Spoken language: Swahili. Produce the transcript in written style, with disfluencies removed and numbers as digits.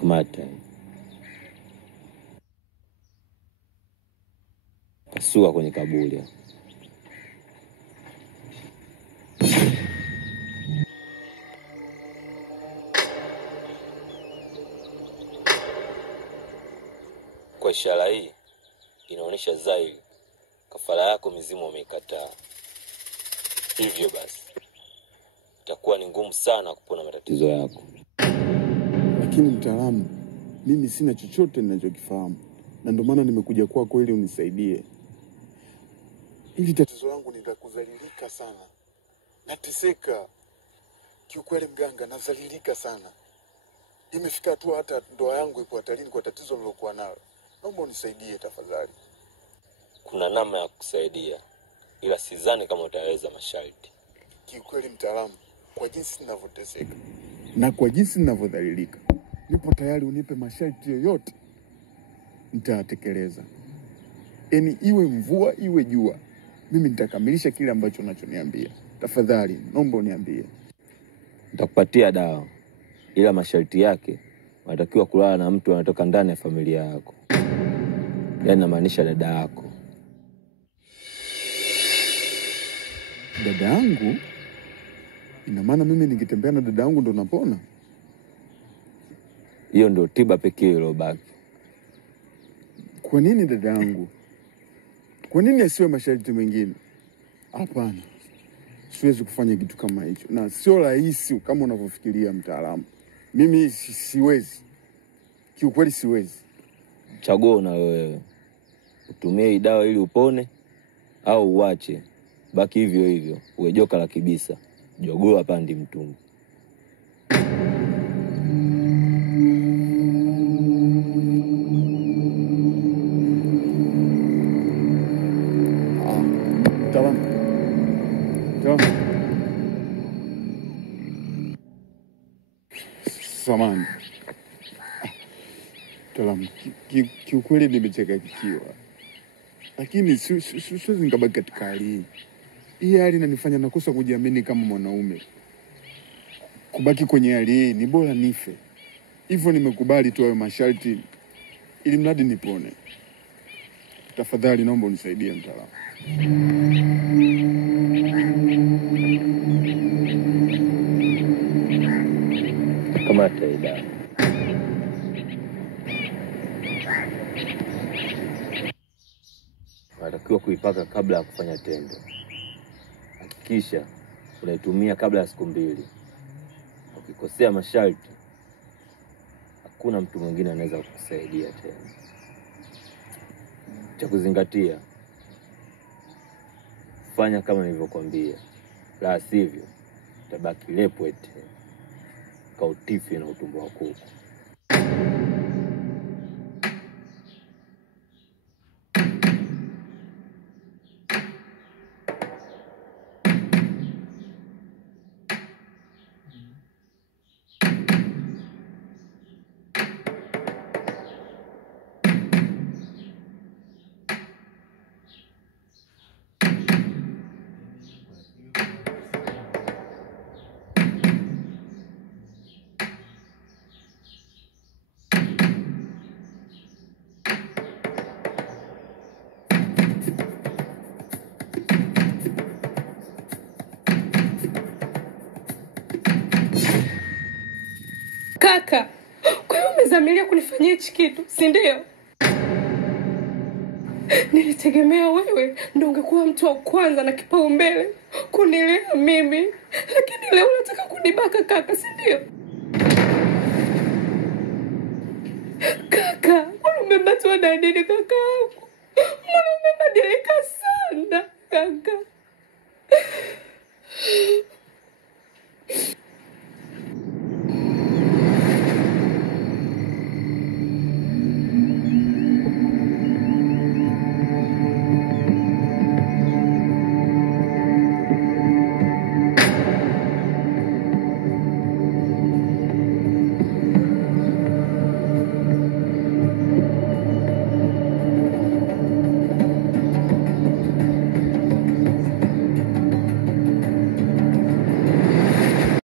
Kamata. Pasua kwenye kaburi. Kwa ishara hii inaonyesha zaidi kafara yako mizimu umekataa. Hivyo basi itakuwa ni ngumu sana kupona matatizo yako. Lakini mtaalamu, mimi sina chochote ninachokifahamu, na ndio maana nimekuja kwako ili unisaidie. Hili tatizo langu ni la kudhalilika sana. Nateseka. Kiukweli mganga, nadhalilika sana. Imefika tu hata ndoa yangu ipo hatarini kwa tatizo nilokuwa nalo. Naomba unisaidie tafadhali. Kuna namna ya kusaidia, ila sidhani kama utaweza masharti. Kiukweli mtaalamu, kwa jinsi ninavyoteseka na kwa jinsi ninavyodhalilika, nipo tayari unipe masharti yoyote. Nitatekeleza. Yaani iwe mvua iwe jua, mimi nitakamilisha kile ambacho unachoniambia. Tafadhali, naomba uniambie. Nitakupatia dawa, ila masharti yake unatakiwa kulala na mtu anatoka ndani ya familia yako. Yaani namaanisha dada yako. Dada yangu? Ina maana mimi nikitembea na dada yangu ndo napona? Hiyo ndio tiba pekee iliyobaki. Kwa nini dada yangu? Kwa nini asiwe masharti mengine? Hapana. Siwezi kufanya kitu kama hicho. Na sio rahisi kama unavyofikiria mtaalamu. Mimi siwezi. Kiukweli siwezi. Chagua na wewe. Utumie hii dawa ili upone au uache. Baki hivyo hivyo. Uwe joka la kibisa. Jogoo hapandi mtumbo. Samahani. Mtaalamu, kiukweli nimechanganyikiwa. Lakini siwezi nikabaki katika hali hii. Hii hali inanifanya nakosa kujiamini kama mwanaume. Kubaki kwenye hali hii ni bora nife. Hivyo nimekubali tu hayo masharti ili mradi nipone. Tafadhali naomba unisaidie mtaalamu. Kamata hii dawa. Unatakiwa kuipaka kabla ya kufanya tendo. Hakikisha unaitumia kabla ya siku 2. Ukikosea masharti, hakuna mtu mwingine anaweza kukusaidia tena. Cha kuzingatia, fanya kama nilivyokuambia. La sivyo, utabaki lepwete, kautifi na utumbo wa kuku. Kaka, kwa hiyo umezamilia kunifanyia hichi kitu, si ndio? Nilitegemea wewe ndio ungekuwa mtu wa kwanza na kipaumbele kunilea mimi, lakini leo unataka kunibaka kaka, si ndio? Kaka, mbona umebatwa na nini kaka? Mbona umebadilika sana kaka?